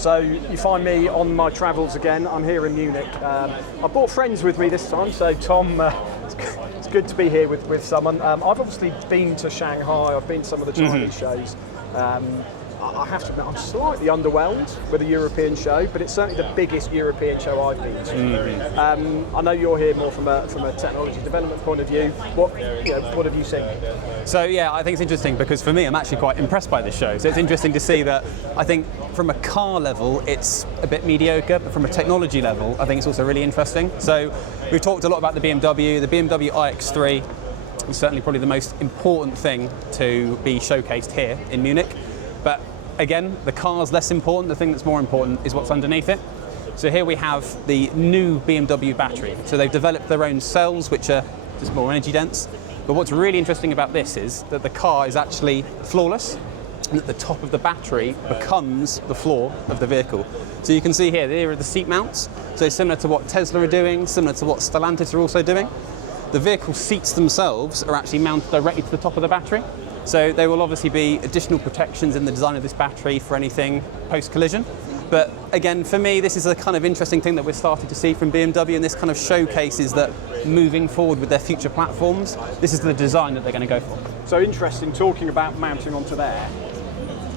So you find me on my travels again. I'm here in Munich. I brought friends with me this time, so Tom, it's good to be here with someone. I've obviously been to Shanghai, I've been to some of the Chinese shows. I have to admit, I'm slightly underwhelmed with the European show, but it's certainly the biggest European show I've been to. I know you're here more from a technology development point of view. What have you seen? So yeah, I think it's interesting because for me, I'm actually quite impressed by this show. So it's interesting to see that I think from a car level, it's a bit mediocre, but from a technology level, I think it's also really interesting. So we've talked a lot about the BMW iX3 is certainly probably the most important thing to be showcased here in Munich. But again, the car's less important. The thing that's more important is what's underneath it. So here we have the new BMW battery. So they've developed their own cells, which are just more energy dense. But what's really interesting about this is that the car is actually floorless, and that the top of the battery becomes the floor of the vehicle. So you can see here are the seat mounts. So similar to what Tesla are doing, similar to what Stellantis are also doing. The vehicle seats themselves are actually mounted directly to the top of the battery. So there will obviously be additional protections in the design of this battery for anything post-collision. But again, for me, this is a kind of interesting thing that we're starting to see from BMW, and this kind of showcases that moving forward with their future platforms, this is the design that they're going to go for. So interesting, talking about mounting onto there.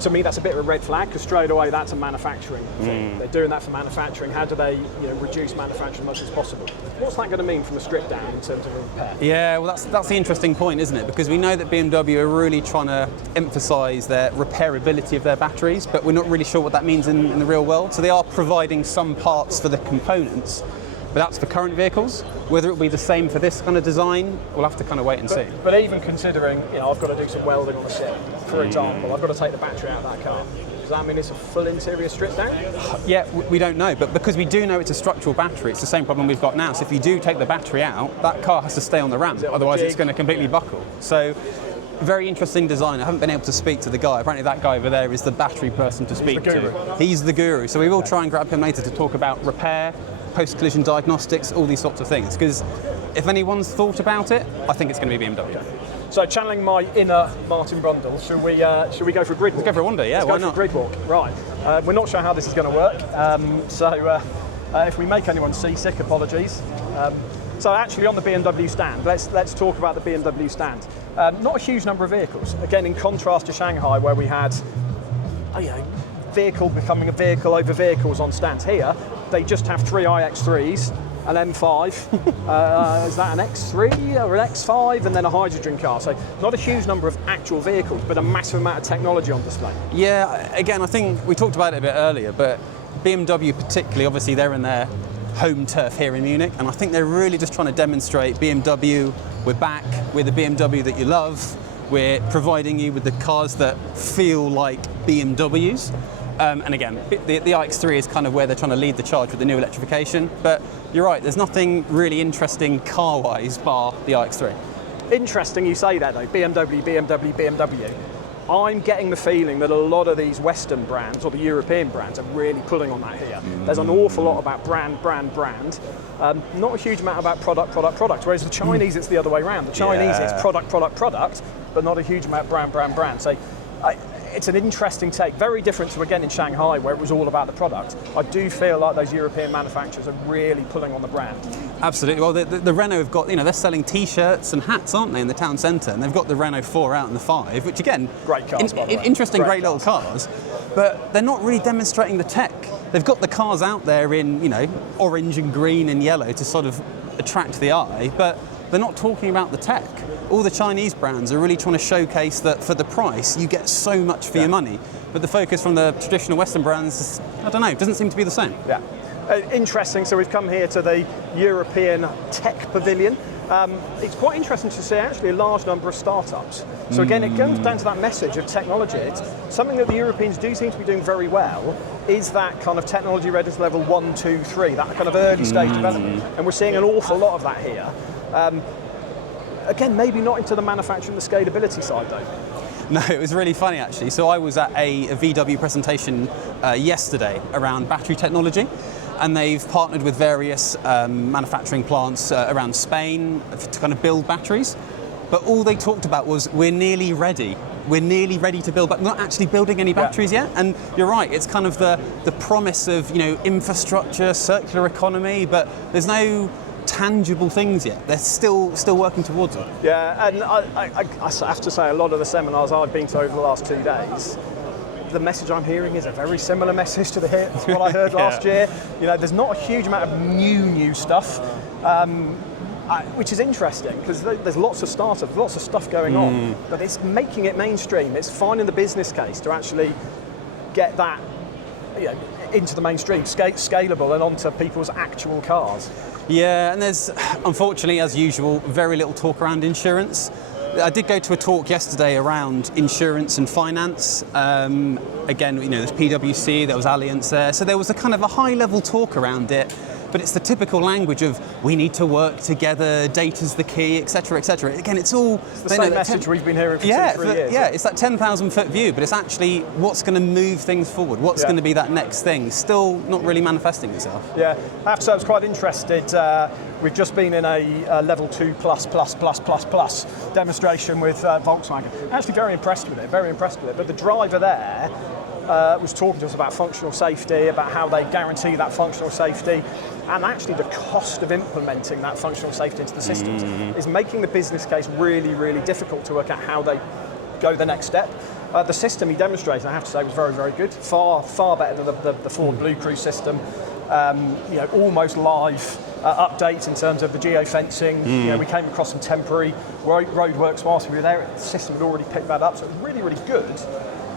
To me, that's a bit of a red flag because straight away that's a manufacturing thing. They're doing that for manufacturing. How do they reduce manufacturing as much as possible? What's that going to mean from a strip down in terms of a repair? Yeah, well, that's the interesting point, isn't it? Because we know that BMW are really trying to emphasise their repairability of their batteries, but we're not really sure what that means in the real world. So they are providing some parts for the components, but that's for current vehicles. Whether it will be the same for this kind of design, we'll have to kind of wait and see. But even considering, I've got to do some welding on a ship, for example, I've got to take the battery out of that car. Does that mean it's a full interior strip down? Yeah, we don't know, but because we do know it's a structural battery, it's the same problem we've got now. So if you do take the battery out, that car has to stay on the ramp, otherwise it's going to completely buckle. So very interesting design. I haven't been able to speak to the guy. Apparently that guy over there is the battery person to speak to. He's the guru. So we will try and grab him later to talk about repair, post-collision diagnostics, all these sorts of things. Because if anyone's thought about it, I think it's going to be BMW. So channeling my inner Martin Brundle, should we go for a grid walk? Let's go for a wander, yeah, why not? Let's go for a grid walk, right. We're not sure how this is going to work, so if we make anyone seasick, apologies. So actually on the BMW stand, let's talk about the BMW stand. Not a huge number of vehicles. Again, in contrast to Shanghai, where we had vehicle becoming a vehicle over vehicles on stands. Here, they just have 3 iX3s, an M5, is that an X3 or an X5, and then a hydrogen car. So not a huge number of actual vehicles, but a massive amount of technology on display. Yeah, again, I think we talked about it a bit earlier, but BMW particularly, obviously they're in their home turf here in Munich, and I think they're really just trying to demonstrate BMW, we're back, we're the BMW that you love, we're providing you with the cars that feel like BMWs. And again, the iX3 is kind of where they're trying to lead the charge with the new electrification. But you're right, there's nothing really interesting car-wise bar the iX3. Interesting you say that though, BMW. I'm getting the feeling that a lot of these Western brands or the European brands are really pulling on that here. There's an awful lot about brand. Not a huge amount about product. Whereas the Chinese, it's the other way around. The Chinese, it's product, but not a huge amount brand. So it's an interesting take, very different to, again, in Shanghai, where it was all about the product. I do feel like those European manufacturers are really pulling on the brand. Absolutely. Well, the Renault have got, they're selling T-shirts and hats, aren't they, in the town centre? And they've got the Renault 4 out and the 5, which, again, great cars, by the way. Interesting, great little cars. But they're not really demonstrating the tech. They've got the cars out there in, orange and green and yellow to sort of attract the eye, but they're not talking about the tech. All the Chinese brands are really trying to showcase that for the price, you get so much for your money. But the focus from the traditional Western brands, I don't know, doesn't seem to be the same. Yeah. Interesting, so we've come here to the European Tech Pavilion. It's quite interesting to see actually a large number of startups. So again, it comes down to that message of technology. It's something that the Europeans do seem to be doing very well, is that kind of technology readiness level 1, 2, 3, that kind of early stage development. And we're seeing an awful lot of that here. Again, maybe not into the manufacturing, the scalability side though. No, it was really funny actually. So I was at a VW presentation yesterday around battery technology, and they've partnered with various manufacturing plants around Spain to kind of build batteries. But all they talked about was, we're nearly ready. we're nearly ready to build, but we're not actually building any batteries yet. And you're right, it's kind of the promise of, infrastructure, circular economy, but there's no tangible things yet. They're still working towards it. Yeah, and I have to say, a lot of the seminars I've been to over the last 2 days, the message I'm hearing is a very similar message to what I heard last year. There's not a huge amount of new stuff, which is interesting because there's lots of startups, lots of stuff going on, but it's making it mainstream. It's finding the business case to actually get that into the mainstream, scalable and onto people's actual cars. Yeah, and there's, unfortunately, as usual, very little talk around insurance. I did go to a talk yesterday around insurance and finance. Again, there's PwC, there was Allianz there, so there was a kind of a high-level talk around it. But it's the typical language of we need to work together, data's the key, etc., etc. Again, it's all the same message we've been hearing for 2-3 years. Yeah, it's that 10,000-foot view, but it's actually what's going to move things forward. What's going to be that next thing? Still not really manifesting itself. Yeah, I have to say I was quite interested. We've just been in a level 2 plus demonstration with Volkswagen. Actually, very impressed with it. But the driver there was talking to us about functional safety, about how they guarantee that functional safety, and actually the cost of implementing that functional safety into the systems is making the business case really, really difficult to work out how they go the next step. The system he demonstrated, I have to say, was very, very good. Far better than the Ford Blue Crew system. Almost live updates in terms of the geofencing. We came across some temporary roadworks whilst we were there. The system had already picked that up, so it was really, really good.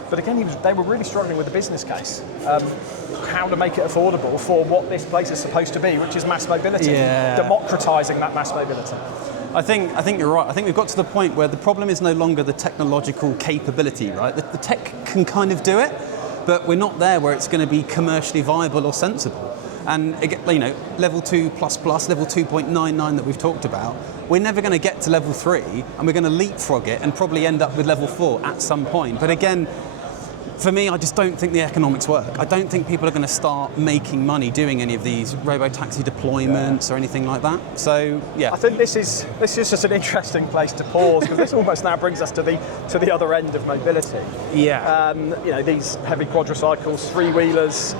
But again, they were really struggling with the business case. How to make it affordable for what this place is supposed to be, which is mass mobility, democratising that mass mobility. I think you're right. I think we've got to the point where the problem is no longer the technological capability, right? The tech can kind of do it, but we're not there where it's going to be commercially viable or sensible. And level 2 plus, level 2.99 that we've talked about, we're never going to get to level 3, and we're going to leapfrog it and probably end up with level 4 at some point. But again, for me, I just don't think the economics work. I don't think people are going to start making money doing any of these robo-taxi deployments or anything like that. So, yeah. I think this is just an interesting place to pause, because this almost now brings us to the other end of mobility. Yeah. These heavy quadricycles, three-wheelers.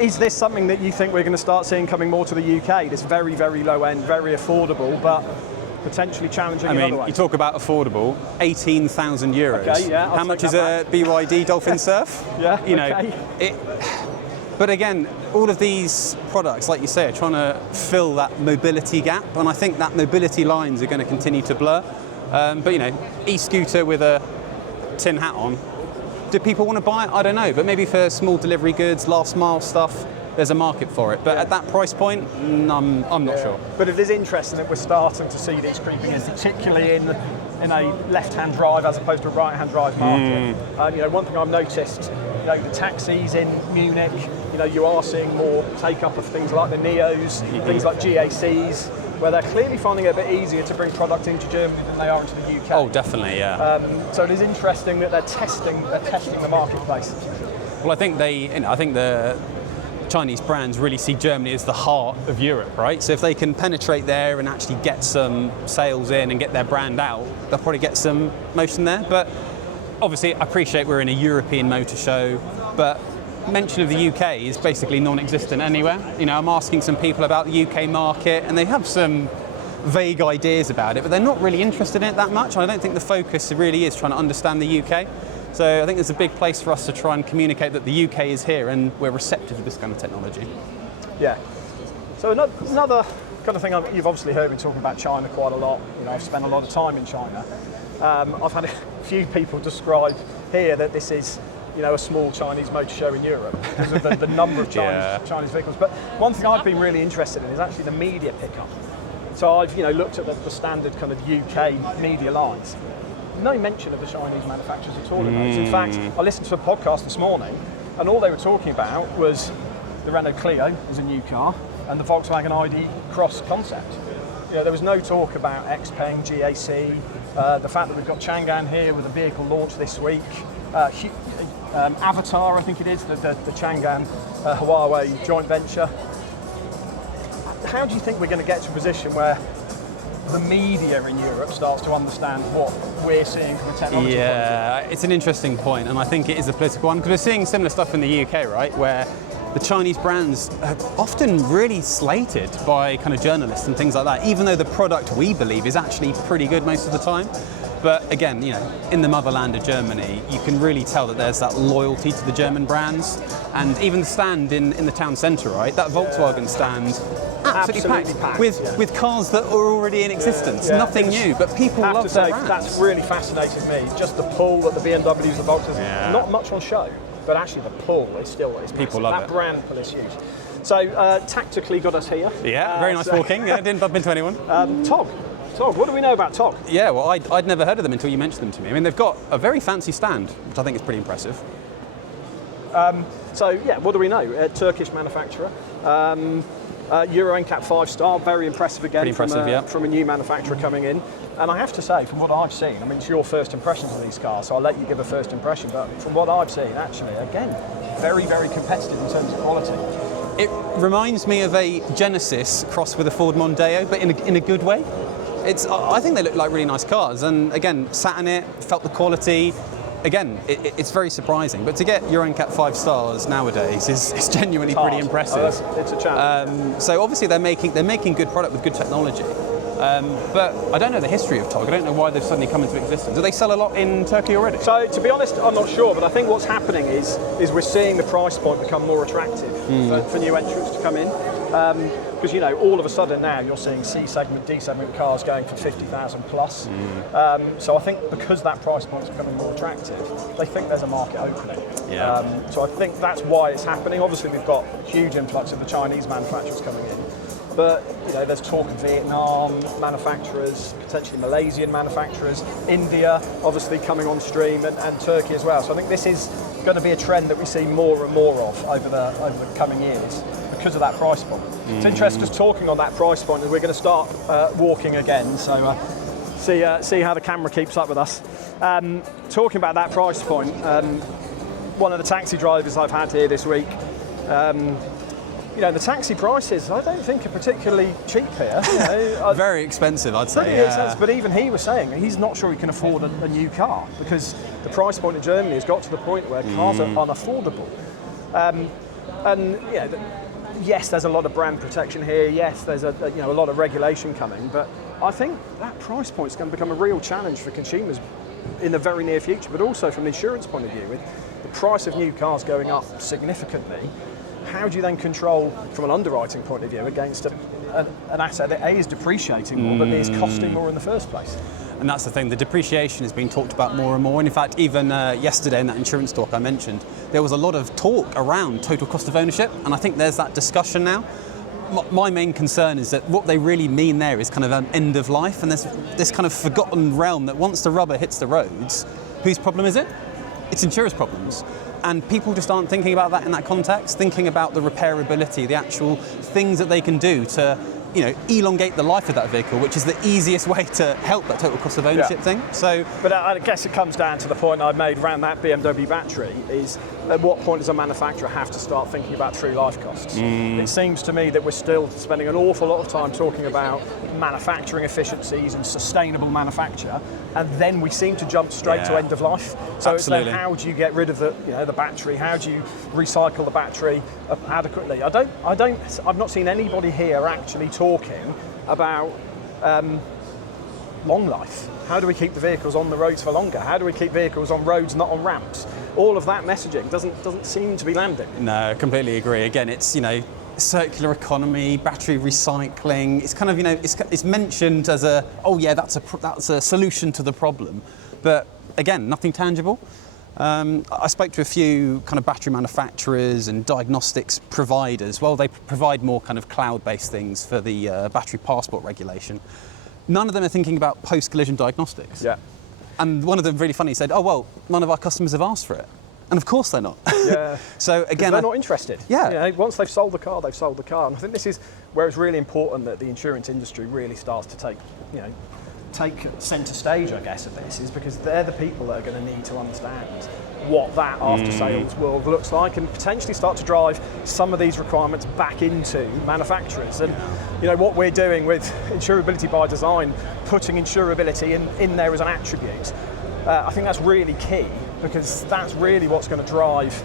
Is this something that you think we're going to start seeing coming more to the UK? This very, very low end, very affordable, but potentially challenging in other ways. You talk about affordable, 18,000 euros. Okay, yeah. How much is a BYD Dolphin Surf? But again, all of these products, like you say, are trying to fill that mobility gap, and I think that mobility lines are going to continue to blur. E-scooter with a tin hat on, do people want to buy it? I don't know, but maybe for small delivery goods, last mile stuff, there's a market for it. But at that price point, I'm not sure. But it is interesting that we're starting to see these creeping in, particularly in a left-hand drive as opposed to a right-hand drive market. One thing I've noticed, the taxis in Munich, you are seeing more take-up of things like the Neos, things like GACs, where they're clearly finding it a bit easier to bring product into Germany than they are into the UK. Oh, definitely, yeah. So it is interesting that they're testing the marketplace. Well, I think the Chinese brands really see Germany as the heart of Europe, right? So if they can penetrate there and actually get some sales in and get their brand out, they'll probably get some motion there. But obviously, I appreciate we're in a European motor show, but mention of the UK is basically non-existent anywhere. I'm asking some people about the UK market, and they have some vague ideas about it, but they're not really interested in it that much. I don't think the focus really is trying to understand the UK. So I think there's a big place for us to try and communicate that the UK is here and we're receptive to this kind of technology. Yeah. So another kind of thing you've obviously heard me talking about China quite a lot. I've spent a lot of time in China. I've had a few people describe here that this is a small Chinese motor show in Europe because of the number of Chinese vehicles. But one thing I've been really interested in is actually the media pickup. So I've looked at the standard kind of UK media lines. No mention of the Chinese manufacturers at all in those. In fact, I listened to a podcast this morning, and all they were talking about was the Renault Clio was a new car, and the Volkswagen ID Cross concept. There was no talk about XPeng, GAC, the fact that we've got Chang'an here with a vehicle launch this week, Avatar, I think it is, the Chang'an Huawei joint venture. How do you think we're going to get to a position where the media in Europe starts to understand what we're seeing from a technology point of Yeah, it's an interesting point, and I think it is a political one, because we're seeing similar stuff in the UK, right, where the Chinese brands are often really slated by kind of journalists and things like that, even though the product we believe is actually pretty good most of the time. But again, in the motherland of Germany, you can really tell that there's that loyalty to the German brands. And even the stand in the town centre, right? That Volkswagen stand, absolutely packed. With cars that are already in existence. Nothing new, but people love their brands. That's really fascinated me. Just the pull that the BMWs, the Volkswagens, not much on show, but actually the pull is still people massive. love that brand pull is huge. So tactically got us here. Yeah, very nice walking. Yeah, didn't bump into anyone. TOG, what do we know about TOG? Yeah, well, I'd never heard of them until you mentioned them to me. I mean, they've got a very fancy stand, which I think is pretty impressive. What do we know? Turkish manufacturer. Euro NCAP 5-star, very impressive again from a new manufacturer coming in. And I have to say, from what I've seen, I mean, it's your first impressions of these cars, so I'll let you give a first impression, but from what I've seen, actually, again, very, very competitive in terms of quality. It reminds me of a Genesis crossed with a Ford Mondeo, but in a good way. I think they look like really nice cars, and again, sat in it, felt the quality. Again, it's very surprising, but to get Euro NCAP 5 stars nowadays is genuinely pretty impressive. It's a challenge. So obviously they're making good product with good technology. But I don't know the history of TOG. I don't know why they've suddenly come into existence. Do they sell a lot in Turkey already? So to be honest, I'm not sure, but I think what's happening is we're seeing the price point become more attractive for new entrants to come in. Because all of a sudden now you're seeing C segment, D segment cars going for 50,000 plus. So I think because that price point is becoming more attractive, they think there's a market opening. Yeah. So I think that's why it's happening. Obviously we've got a huge influx of the Chinese manufacturers coming in. But there's talk of Vietnam manufacturers, potentially Malaysian manufacturers, India obviously coming on stream, and Turkey as well. So I think this is going to be a trend that we see more and more of over the coming years because of that price point. It's interesting just talking on that price point, and we're going to start walking again. So see how the camera keeps up with us. Talking about that price point, one of the taxi drivers I've had here this week. The taxi prices, I don't think are particularly cheap here. Very expensive, I'd say. Pretty expensive, but even he was saying he's not sure he can afford a new car because the price point in Germany has got to the point where cars are unaffordable. Yes, there's a lot of brand protection here. Yes, there's a lot of regulation coming, but I think that price point is going to become a real challenge for consumers in the very near future. But also from an insurance point of view, with the price of new cars going up significantly. How do you then control, from an underwriting point of view, against an asset that A is depreciating more, but B is costing more in the first place? And that's the thing, the depreciation is being talked about more and more. And in fact, even yesterday in that insurance talk I mentioned, there was a lot of talk around total cost of ownership, and I think there's that discussion now. My main concern is that what they really mean there is kind of an end of life, and there's this kind of forgotten realm that once the rubber hits the roads, whose problem is it? It's insurers' problems. And people just aren't thinking about that in that context, thinking about the repairability, the actual things that they can do to, elongate the life of that vehicle, which is the easiest way to help that total cost of ownership thing. So, but I guess it comes down to the point I made around that BMW battery is at what point does a manufacturer have to start thinking about true life costs? It seems to me that we're still spending an awful lot of time talking about manufacturing efficiencies and sustainable manufacture, and then we seem to jump straight to end of life. So it's then how do you get rid of the battery? How do you recycle the battery adequately? I've not seen anybody here actually talking about long life. How do we keep the vehicles on the roads for longer? How do we keep vehicles on roads, not on ramps? All of that messaging doesn't seem to be landing. No, I completely agree. Again, it's circular economy, battery recycling. It's kind of it's mentioned as that's a solution to the problem, but again, nothing tangible. I spoke to a few kind of battery manufacturers and diagnostics providers. Well, they provide more kind of cloud-based things for the battery passport regulation. None of them are thinking about post-collision diagnostics. Yeah. And one of them really funny said, "Oh well, none of our customers have asked for it." And of course they're not. Yeah. So again, they're not interested. Yeah. Once they've sold the car, they've sold the car. And I think this is where it's really important that the insurance industry really starts to take, take centre stage, I guess, of this is because they're the people that are going to need to understand what that after-sales world looks like and potentially start to drive some of these requirements back into manufacturers. And you know what we're doing with insurability by design, putting insurability in there as an attribute, I think that's really key because that's really what's going to drive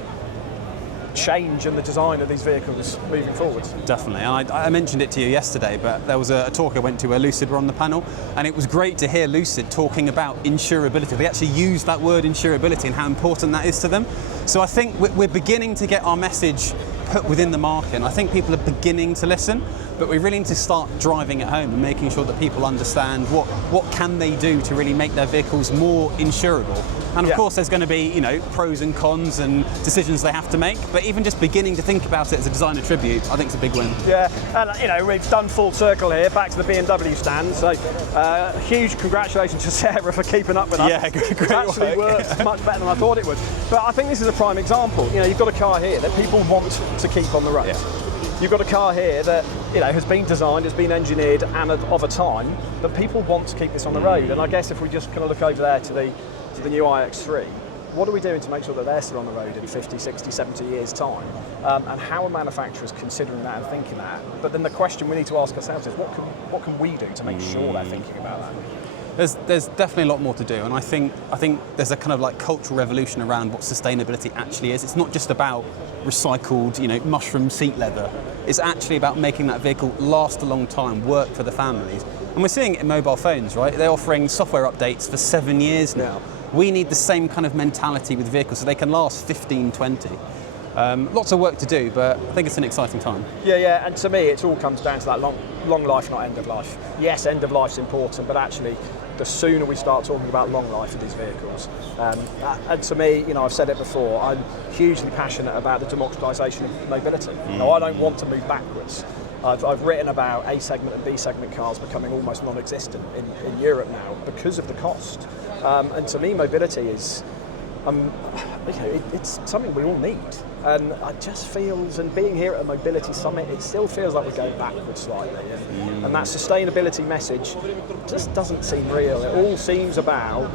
change in the design of these vehicles moving forwards. Definitely, and I mentioned it to you yesterday, but there was a talk I went to where Lucid were on the panel, and it was great to hear Lucid talking about insurability. They actually used that word insurability and how important that is to them. So I think we're beginning to get our message put within the market, and I think people are beginning to listen, but we really need to start driving it home and making sure that people understand what can they do to really make their vehicles more insurable. And of course there's going to be, you know, pros and cons and decisions they have to make, but even just beginning to think about it as a design attribute, I think it's a big win. Yeah, and you know, we've done full circle here, back to the BMW stand, so huge congratulations to Sarah for keeping up with us. Yeah, great It actually works much better than I thought it would. But I think this is a prime example. You know, you've got a car here that people want to keep on the road. Yeah. You've got a car here that, you know, has been designed, has been engineered, and of a time, but people want to keep this on the road. And I guess if we just kind of look over there to the new iX3, what are we doing to make sure that they're still on the road in 50, 60, 70 years' time? And how are manufacturers considering that and thinking that? But then the question we need to ask ourselves is, what can we do to make sure they're thinking about that? There's definitely a lot more to do, and I think there's a kind of like cultural revolution around what sustainability actually is. It's not just about recycled, you know, mushroom seat leather. It's actually about making that vehicle last a long time, work for the families. And we're seeing it in mobile phones, right? They're offering software updates for 7 years now. We need the same kind of mentality with vehicles so they can last 15, 20. Lots of work to do, but I think it's an exciting time. Yeah, and to me it all comes down to that long life, not end of life. Yes, end of life's important, but actually the sooner we start talking about long life of these vehicles. And to me, you know, I've said it before, I'm hugely passionate about the democratisation of mobility. You know, I don't want to move backwards. I've written about A segment and B segment cars becoming almost non-existent in Europe now because of the cost. And to me, mobility is, you know, it's something we all need. And it just feels, and being here at a mobility summit, it still feels like we're going backwards slightly. And that sustainability message just doesn't seem real. It all seems about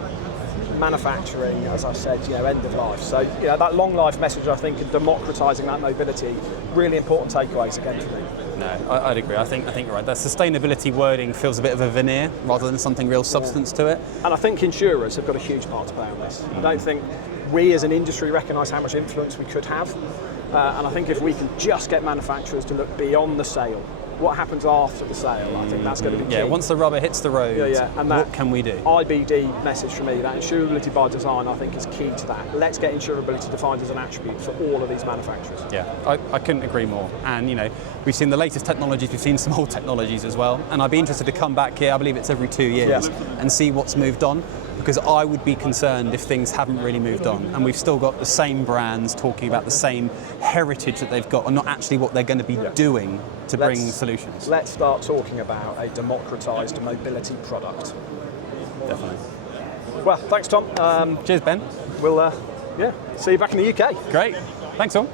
manufacturing, as I said, you know, end of life. So, you know, that long life message, I think, and democratising that mobility, really important takeaways again for me. No, I'd agree. I think you're right. That sustainability wording feels a bit of a veneer rather than something real substance to it. And I think insurers have got a huge part to play on this. I don't think we as an industry recognise how much influence we could have. And I think if we can just get manufacturers to look beyond the sale, what happens after the sale, I think that's going to be key. Yeah, once the rubber hits the road, and what can we do? IBD message for me, that insurability by design, I think is key to that. Let's get insurability defined as an attribute for all of these manufacturers. Yeah, I couldn't agree more. And you know, we've seen the latest technologies, we've seen some old technologies as well. And I'd be interested to come back here, I believe it's every 2 years, and see what's moved on. Because I would be concerned if things haven't really moved on and we've still got the same brands talking about the same heritage that they've got and not actually what they're going to be doing to bring solutions. Let's start talking about a democratised mobility product. Definitely. Well, thanks, Tom. Cheers, Ben. We'll see you back in the UK. Great. Thanks, all.